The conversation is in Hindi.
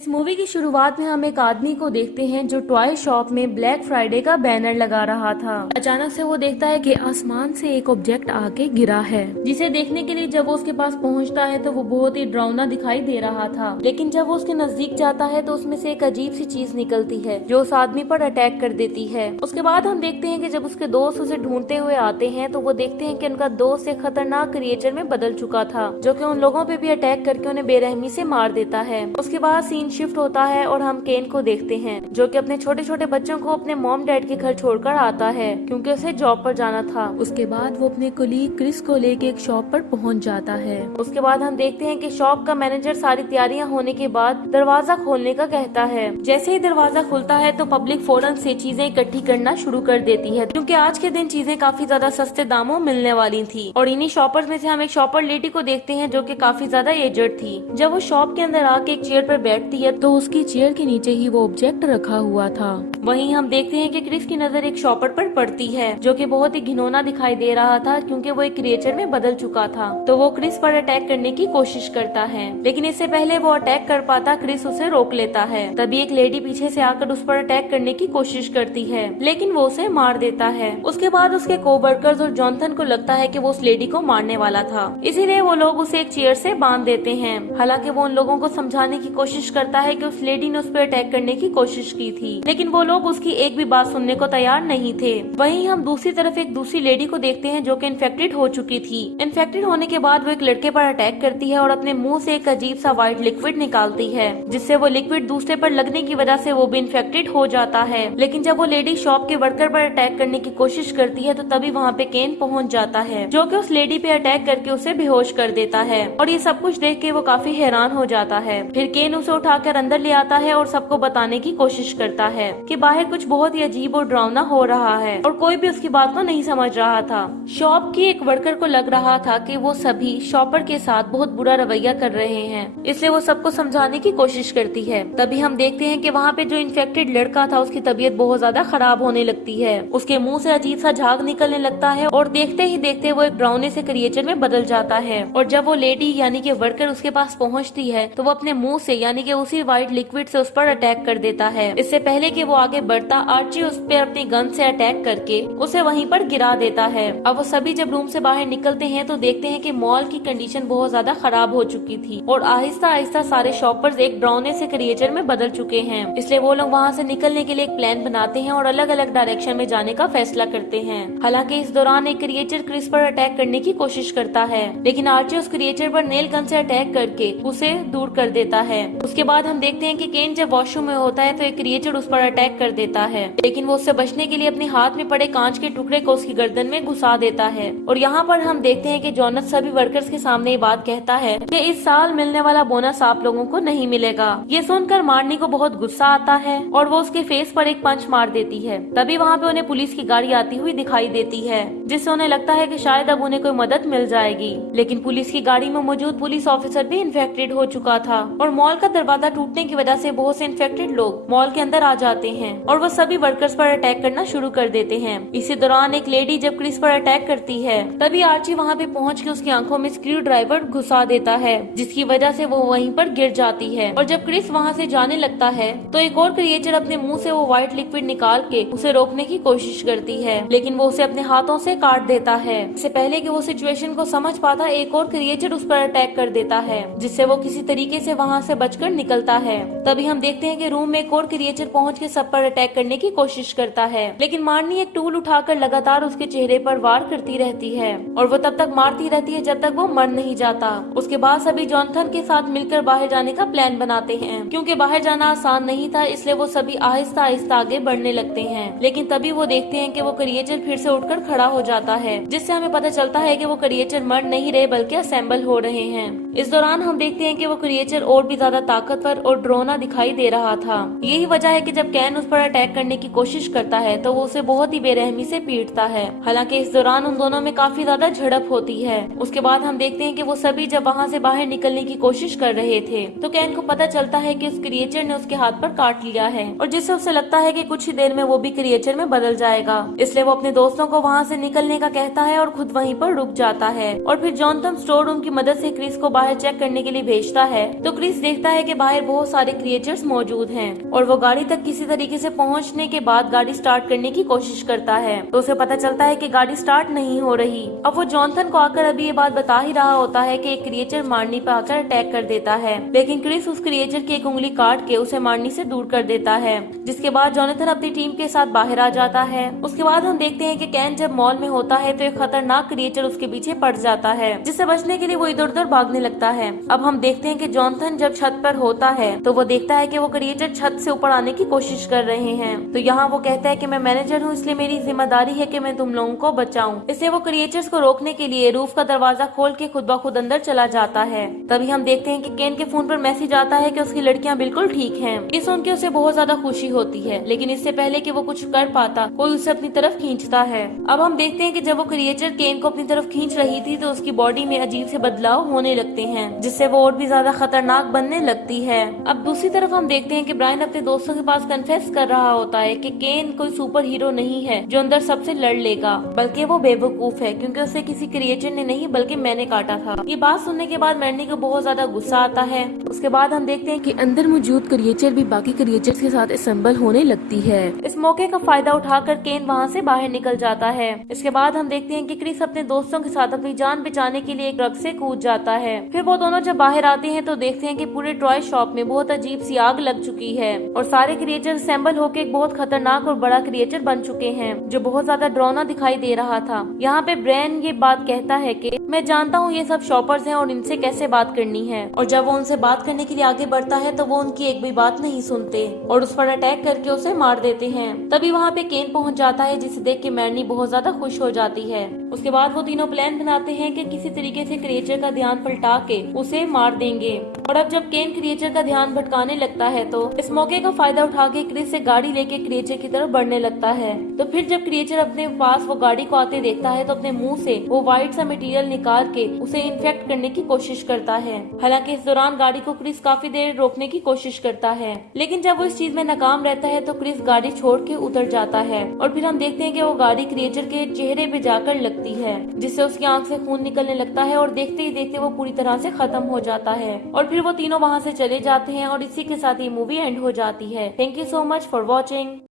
इस मूवी की शुरुआत में हम एक आदमी को देखते हैं जो टॉय शॉप में ब्लैक फ्राइडे का बैनर लगा रहा था। अचानक से वो देखता है कि आसमान से एक ऑब्जेक्ट आके गिरा है, जिसे देखने के लिए जब वो उसके पास पहुंचता है तो वो बहुत ही डरावना दिखाई दे रहा था। लेकिन जब वो उसके नजदीक जाता है तो उसमें से एक अजीब सी चीज निकलती है जो उस आदमी पर अटैक कर देती है। उसके बाद हम देखते हैं कि जब उसके दोस्त उसे ढूंढते हुए आते हैं तो वो देखते हैं कि उनका दोस्त एक खतरनाक क्रिएचर में बदल चुका था, जो कि उन लोगों पे भी अटैक करके उन्हें बेरहमी से मार देता है। उसके बाद सीन शिफ्ट होता है और हम केन को देखते हैं, जो कि अपने छोटे छोटे बच्चों को अपने मॉम डैड के घर छोड़कर आता है क्योंकि उसे जॉब पर जाना था। उसके बाद वो अपने कुलीग क्रिस को लेके एक शॉप पर पहुंच जाता है। उसके बाद हम देखते हैं कि शॉप का मैनेजर सारी तैयारियां होने के बाद दरवाजा खोलने का कहता है। जैसे ही दरवाजा खुलता है तो पब्लिक फौरन से चीजें इकट्ठी करना शुरू कर देती है, क्योंकि आज के दिन चीजें काफी ज्यादा सस्ते दामों मिलने वाली थी। और इन्हीं शॉपर्स में से हम एक शॉपर लेडी को देखते हैं जो कि काफी ज्यादा एजड थी। जब वो शॉप के अंदर आके एक चेयर पर बैठती है तो उसकी चेयर के नीचे ही वो ऑब्जेक्ट रखा हुआ था। वहीं हम देखते हैं कि क्रिस की नजर एक शॉपर पर पड़ती है जो कि बहुत ही घिनौना दिखाई दे रहा था, क्योंकि वो एक क्रिएचर में बदल चुका था। तो वो क्रिस पर अटैक करने की कोशिश करता है, लेकिन इससे पहले वो अटैक कर पाता क्रिस उसे रोक लेता है। तभी एक लेडी पीछे से आकर उस पर अटैक करने की कोशिश करती है, लेकिन वो उसे मार देता है। उसके बाद उसके कोवर्कर्स और जॉनथन को लगता है कि वो उस लेडी को मारने वाला था, इसीलिए वो लोग उसे एक चेयर से बांध देते हैं। हालांकि वो उन लोगों को समझाने की कोशिश करता है कि उस लेडी ने उस पर अटैक करने की कोशिश की थी, लेकिन वो लोग उसकी एक भी बात सुनने को तैयार नहीं थे। वहीं हम दूसरी तरफ एक दूसरी लेडी को देखते हैं जो कि इन्फेक्टेड हो चुकी थी। इन्फेक्टेड होने के बाद वो एक लड़के पर अटैक करती है और अपने मुंह से एक अजीब सा व्हाइट लिक्विड निकालती है, जिससे वो लिक्विड दूसरे पर लगने की वजह से वो भी इन्फेक्टेड हो जाता है। लेकिन जब वो लेडी शॉप के वर्कर पर अटैक करने की कोशिश करती है तो तभी वहाँ पे केन पहुँच जाता है, जो कि उस लेडी पे अटैक करके उसे बेहोश कर देता है। और ये सब कुछ देख के वो काफी हैरान हो जाता है। फिर केन उसे उठाकर अंदर ले आता है और सबको बताने की कोशिश करता है कि बाहर कुछ बहुत ही अजीब और डरावना हो रहा है, और कोई भी उसकी बात को नहीं समझ रहा था। शॉप की एक वर्कर को लग रहा था कि वो सभी शॉपर के साथ बहुत बुरा रवैया कर रहे हैं, इसलिए वो सबको समझाने की कोशिश करती है। तभी हम देखते हैं कि वहाँ पे जो इन्फेक्टेड लड़का था उसकी तबीयत बहुत ज्यादा खराब होने लगती है। उसके मुंह से अजीब सा झाग निकलने लगता है और देखते ही देखते वो एक डरावने से क्रिएचर में बदल जाता है। और जब वो लेडी यानी कि वर्कर उसके पास पहुँचती है तो वो अपने मुंह से यानी कि उसी व्हाइट लिक्विड से उस पर अटैक कर देता है। इससे पहले कि वो आगे बढ़ता, आर्ची उस पर अपनी गन से अटैक करके उसे वहीं पर गिरा देता है। अब वो सभी जब रूम से बाहर निकलते हैं तो देखते हैं कि मॉल की कंडीशन बहुत ज्यादा खराब हो चुकी थी और आहिस्ता आहिस्ता सारे शॉपर्स एक डरावने से क्रिएचर में बदल चुके हैं। इसलिए वो लोग वहाँ से निकलने के लिए एक प्लान बनाते हैं और अलग अलग डायरेक्शन में जाने का फैसला करते हैं। हालांकि इस दौरान एक क्रिएचर क्रिस पर अटैक करने की कोशिश करता है, लेकिन आर्ची उस क्रिएचर पर नेल गन से अटैक करके उसे दूर कर देता है। उसके बाद हम देखते हैं कि केन जब वॉशरूम में होता है तो एक क्रिएचर उस पर अटैक कर देता है, लेकिन वो उससे बचने के लिए अपने हाथ में पड़े कांच के टुकड़े को उसकी गर्दन में घुसा देता है। और यहाँ पर हम देखते हैं कि जॉनथ सभी वर्कर्स के सामने ये बात कहता है कि इस साल मिलने वाला बोनस आप लोगों को नहीं मिलेगा। ये सुनकर मार्नी को बहुत गुस्सा आता है और वो उसके फेस पर एक पंच मार देती है। तभी वहाँ पे उन्हें पुलिस की गाड़ी आती हुई दिखाई देती है, जिससे उन्हें लगता है कि शायद अब उन्हें कोई मदद मिल जाएगी। लेकिन पुलिस की गाड़ी में मौजूद पुलिस ऑफिसर भी इन्फेक्टेड हो चुका था और मॉल का दरवाजा टूटने की वजह से बहुत से इन्फेक्टेड लोग मॉल के अंदर आ जाते हैं और वो सभी वर्कर्स पर अटैक करना शुरू कर देते हैं। इसी दौरान एक लेडी जब क्रिस पर अटैक करती है तभी आर्ची वहाँ पे पहुँच के उसकी आंखों में स्क्रू ड्राइवर घुसा देता है, जिसकी वजह से वो वहीं पर गिर जाती है। और जब क्रिस वहाँ से जाने लगता है तो एक और क्रिएचर अपने मुंह से वो व्हाइट लिक्विड निकाल के उसे रोकने की कोशिश करती है, लेकिन वो उसे अपने हाथों से काट देता है। इससे पहले कि वो सिचुएशन को समझ पाता एक और क्रिएचर उस पर अटैक कर देता है, जिससे वो किसी तरीके से वहाँ से बचकर निकलता है। तभी हम देखते हैं कि रूम में एक और क्रिएचर पहुँच के सब पर अटैक करने की कोशिश करता है, लेकिन मार्नी एक टूल उठाकर लगातार उसके चेहरे पर वार करती रहती है और वो तब तक मारती रहती है जब तक वो मर नहीं जाता। उसके बाद सभी जॉनथन के साथ मिलकर बाहर जाने का प्लान बनाते हैं, क्योंकि बाहर जाना आसान नहीं था, इसलिए वो सभी आहिस्ता आहिस्ता आगे बढ़ने लगते हैं। लेकिन तभी वो देखते हैं कि वो क्रिएचर फिर से उठकर खड़ा हो जाता है, जिससे हमें पता चलता है कि वो क्रिएचर मर नहीं रहे बल्कि असेंबल हो रहे हैं। इस दौरान हम देखते हैं कि वो क्रिएचर और भी ज्यादा ताकतवर और डरावना दिखाई दे रहा था। यही वजह है कि जब कैन उस पर अटैक करने की कोशिश करता है तो वो उसे बहुत ही बेरहमी से पीटता है। हालांकि इस दौरान उन दोनों में काफी ज्यादा झड़प होती है। उसके बाद हम देखते हैं कि वो सभी जब वहाँ से बाहर निकलने की कोशिश कर रहे थे तो कैन को पता चलता है कि उस क्रिएचर ने उसके हाथ पर काट लिया है, और जिससे उसे लगता है कि कुछ ही देर में वो भी क्रिएचर में बदल जाएगा। इसलिए वो अपने दोस्तों को वहाँ से निकलने का कहता है और खुद वहीं पर रुक जाता है। और फिर जॉनथन स्टोर रूम की मदद से क्रिस को बाहर चेक करने के लिए भेजता है तो क्रिस देखता है कि बाहर बहुत सारे क्रिएचर्स मौजूद हैं और वो गाड़ी तक किसी तरीके से पहुंचने के बाद गाड़ी स्टार्ट करने की कोशिश करता है तो उसे पता चलता है कि गाड़ी स्टार्ट नहीं हो रही। अब वो जॉनथन को आकर अभी ये बात बता ही रहा होता है कि एक क्रिएचर मार्नी पे आकर अटैक कर देता है, लेकिन क्रिस उस क्रिएचर की एक उंगली काट के उसे मार्नी से दूर कर देता है, जिसके बाद जॉनथन अपनी टीम के साथ बाहर आ जाता है। उसके बाद हम देखते हैं कि कैन जब मॉल में होता है तो एक खतरनाक क्रिएचर उसके पीछे पड़ जाता है, जिससे बचने के लिए वो इधर उधर भागने लगता है। अब हम देखते हैं कि जॉनथन जब छत पर होता है तो वो देखता है कि वो क्रिएचर छत से ऊपर आने की कोशिश कर रहे हैं। तो यहाँ वो कहता है कि मैं मैनेजर हूँ, इसलिए मेरी जिम्मेदारी है कि मैं तुम लोगों को बचाऊं। इसलिए वो क्रिएचर्स को रोकने के लिए रूफ का दरवाजा खोल के खुद ब खुद अंदर चला जाता है। तभी हम देखते हैं कि केन के फोन पर मैसेज आता है कि उसकी लड़कियां बिल्कुल ठीक हैं। ये सुन के उसे बहुत ज्यादा खुशी होती है, लेकिन इससे पहले कि वो कुछ कर पाता कोई उसे अपनी तरफ खींचता है। अब हम देखते हैं कि जब वो क्रिएचर केन को अपनी तरफ खींच रही थी तो उसकी बॉडी में अजीब से बदलाव होने लगते हैं, जिससे वो और भी ज्यादा खतरनाक बनने लगती है। अब दूसरी तरफ हम देखते हैं कि ब्रायन अपने दोस्तों के पास कन्फेस कर रहा होता है कि केन कोई सुपर हीरो नहीं है जो अंदर सबसे लड़ लेगा, बल्कि वो बेवकूफ है क्योंकि उसे किसी क्रिएचर ने नहीं बल्कि मैंने काटा था। ये बात सुनने के बाद मैनी को बहुत ज्यादा गुस्सा आता है। उसके बाद हम देखते हैं कि अंदर मौजूद क्रिएचर भी बाकी क्रिएचर्स के साथ असेंबल होने लगती है। इस मौके का फायदा उठाकर केन वहाँ से बाहर निकल जाता है। इसके बाद हम देखते हैं कि क्रिस अपने दोस्तों के साथ अपनी जान बचाने के लिए एक ट्रक से कूद जाता है। फिर वो दोनों जब बाहर आते हैं तो देखते हैं कि पूरे टॉय शॉप में बहुत अजीब सी आग लग चुकी है और सारे क्रिएचर असेंबल होकर एक बहुत खतरनाक और बड़ा क्रिएचर बन चुके हैं जो बहुत ज्यादा डरावना दिखाई दे रहा था। यहाँ पे ब्रेन ये बात कहता है कि मैं जानता हूँ ये सब शॉपर्स हैं और इनसे कैसे बात करनी है, और जब वो उनसे बात करने के लिए आगे बढ़ता है तो वो उनकी एक भी बात नहीं सुनते और उस पर अटैक करके उसे मार देते हैं। तभी वहाँ पे केन पहुँच जाता है, जिसे देख के मैनी बहुत ज्यादा खुश हो जाती है। उसके बाद वो तीनों प्लान बनाते हैं कि किसी तरीके से क्रिएचर का ध्यान पलटा के उसे मार देंगे। और अब जब केन क्रिएचर का ध्यान भटकाने लगता है तो इस मौके का फायदा उठा के क्रिस से गाड़ी लेके क्रिएचर की तरफ बढ़ने लगता है। तो फिर जब क्रिएचर अपने पास वो गाड़ी को आते देखता है तो अपने मुंह से वो व्हाइट सा मटेरियल निकाल के उसे इन्फेक्ट करने की कोशिश करता है। हालांकि इस दौरान गाड़ी को क्रिस काफी देर रोकने की कोशिश करता है, लेकिन जब वो इस चीज में नाकाम रहता है तो क्रिस गाड़ी छोड़ के उतर जाता है। और फिर हम देखते हैं कि वो गाड़ी क्रिएचर के चेहरे पे जाकर लगती है, जिससे उसकी आंख से खून निकलने लगता है और देखते ही देखते वो पूरी तरह से खत्म हो जाता है। और फिर वो तीनों वहाँ से चले जाते हैं और इसी के साथ ये मूवी एंड हो जाती है। Thank you so much for watching.